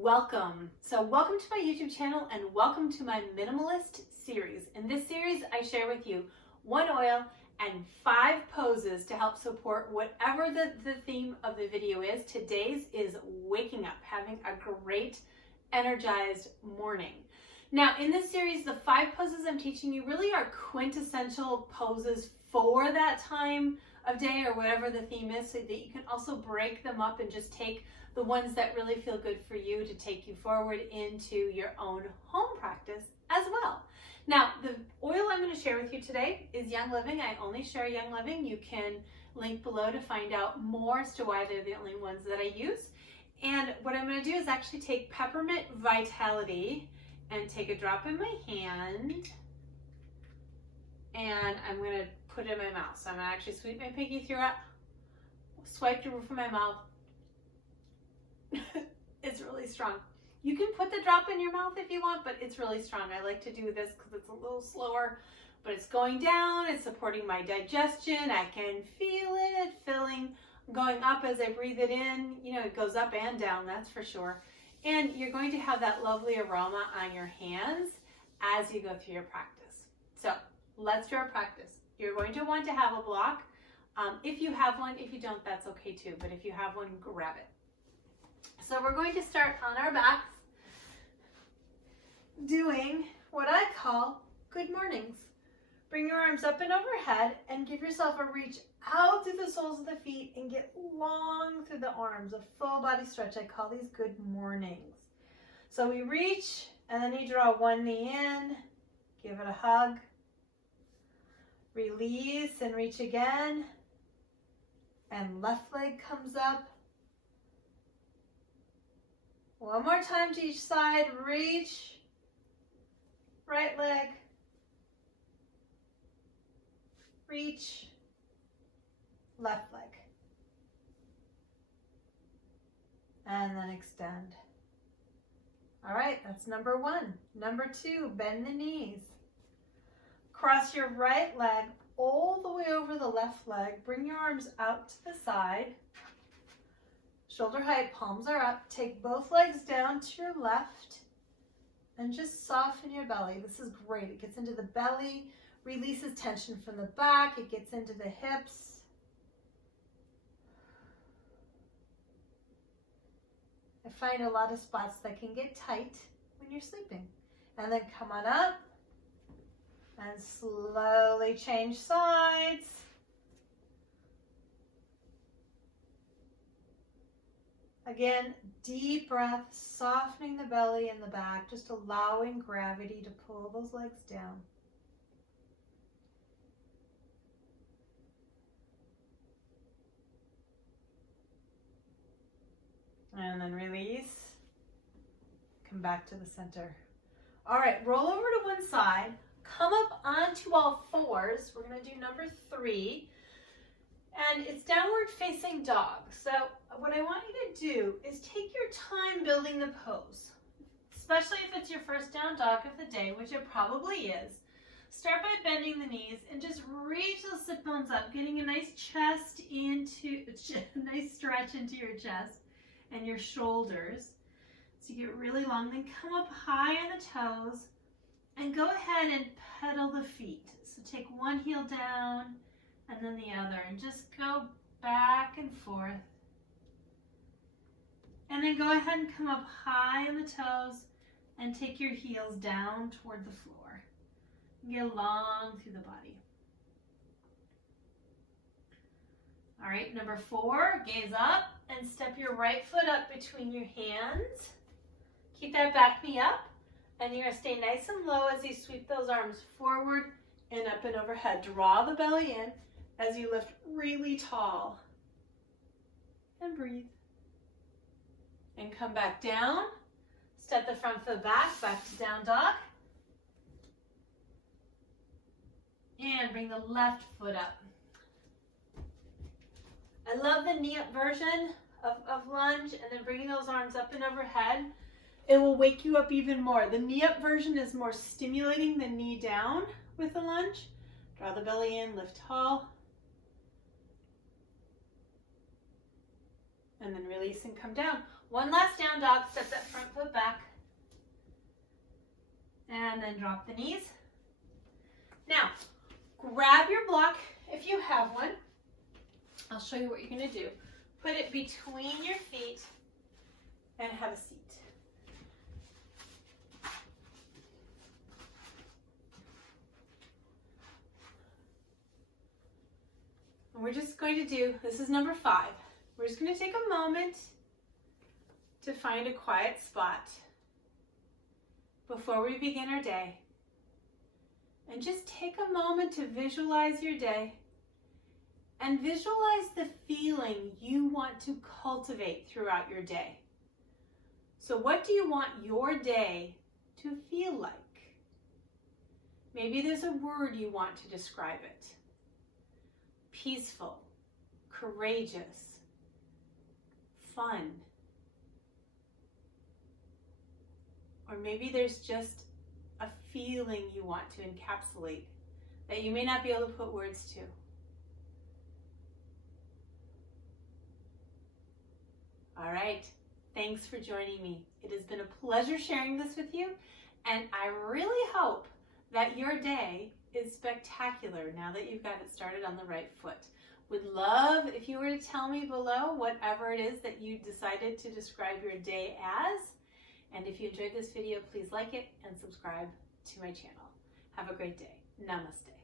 Welcome. Welcome to my YouTube channel and welcome to my minimalist series. In this series, I share with you one oil and 5 poses to help support whatever the theme of the video is. Today's is waking up, having a great, energized morning. Now, in this series, the 5 poses I'm teaching you really are quintessential poses for that time of day or whatever the theme is, so that you can also break them up and just take the ones that really feel good for you to take you forward into your own home practice as well. Now, the oil I'm going to share with you today is Young Living. I only share Young Living. You can link below to find out more as to why they're the only ones that I use. And what I'm going to do is actually take Peppermint Vitality and take a drop in my hand, and I'm going to put it in my mouth. So I'm going to actually sweep my pinky through it, swipe the roof of my mouth. It's really strong. You can put the drop in your mouth if you want, but it's really strong. I like to do this because it's a little slower, but it's going down, it's supporting my digestion. I can feel it going up as I breathe it in. You know, it goes up and down, that's for sure. And you're going to have that lovely aroma on your hands as you go through your practice. So let's do our practice. You're going to want to have a block. If you have one, if you don't, that's okay too. But if you have one, grab it. So we're going to start on our backs doing what I call good mornings. Bring your arms up and overhead and give yourself a reach out through the soles of the feet and get long through the arms, a full body stretch. I call these good mornings. So we reach and then you draw one knee in, give it a hug, release and reach again, and left leg comes up. One more time to each side, reach, right leg, reach, left leg, and then extend. All right, that's number 1. Number 2, bend the knees. Cross your right leg all the way over the left leg. Bring your arms out to the side. Shoulder height, palms are up. Take both legs down to your left and just soften your belly. This is great. It gets into the belly, releases tension from the back. It gets into the hips. I find a lot of spots that can get tight when you're sleeping. And then come on up and slowly change sides. Again, deep breath, softening the belly and the back, just allowing gravity to pull those legs down. And then release. Come back to the center. All right, roll over to one side. Come up onto all fours. We're going to do number 3. And it's downward facing dog. So what I want you to do is take your time building the pose, especially if it's your first down dog of the day, which it probably is. Start by bending the knees and just reach those sit bones up, getting a nice nice stretch into your chest and your shoulders. So you get really long, then come up high on the toes and go ahead and pedal the feet. So take one heel down and then the other, and just go back and forth. And then go ahead and come up high on the toes and take your heels down toward the floor. Get long through the body. All right, number 4, gaze up and step your right foot up between your hands. Keep that back knee up, and you're gonna stay nice and low as you sweep those arms forward and up and overhead. Draw the belly in as you lift really tall, and breathe. And come back down, step the front foot back to down dog, and bring the left foot up. I love the knee up version of lunge, and then bringing those arms up and overhead. It will wake you up even more. The knee up version is more stimulating than knee down with the lunge. Draw the belly in, lift tall, and then release and come down. one last down dog. Step that front foot back. And then drop the knees. Now, grab your block if you have one. I'll show you what you're going to do. Put it between your feet and have a seat. And we're just going to do, this is number 5. We're just going to take a moment to find a quiet spot before we begin our day. And just take a moment to visualize your day and visualize the feeling you want to cultivate throughout your day. So what do you want your day to feel like? Maybe there's a word you want to describe it. Peaceful, courageous, fun. Or maybe there's just a feeling you want to encapsulate that you may not be able to put words to. All right, thanks for joining me. It has been a pleasure sharing this with you, and I really hope that your day is spectacular now that you've got it started on the right foot. Would love if you were to tell me below whatever it is that you decided to describe your day as. And if you enjoyed this video, please like it and subscribe to my channel. Have a great day. Namaste.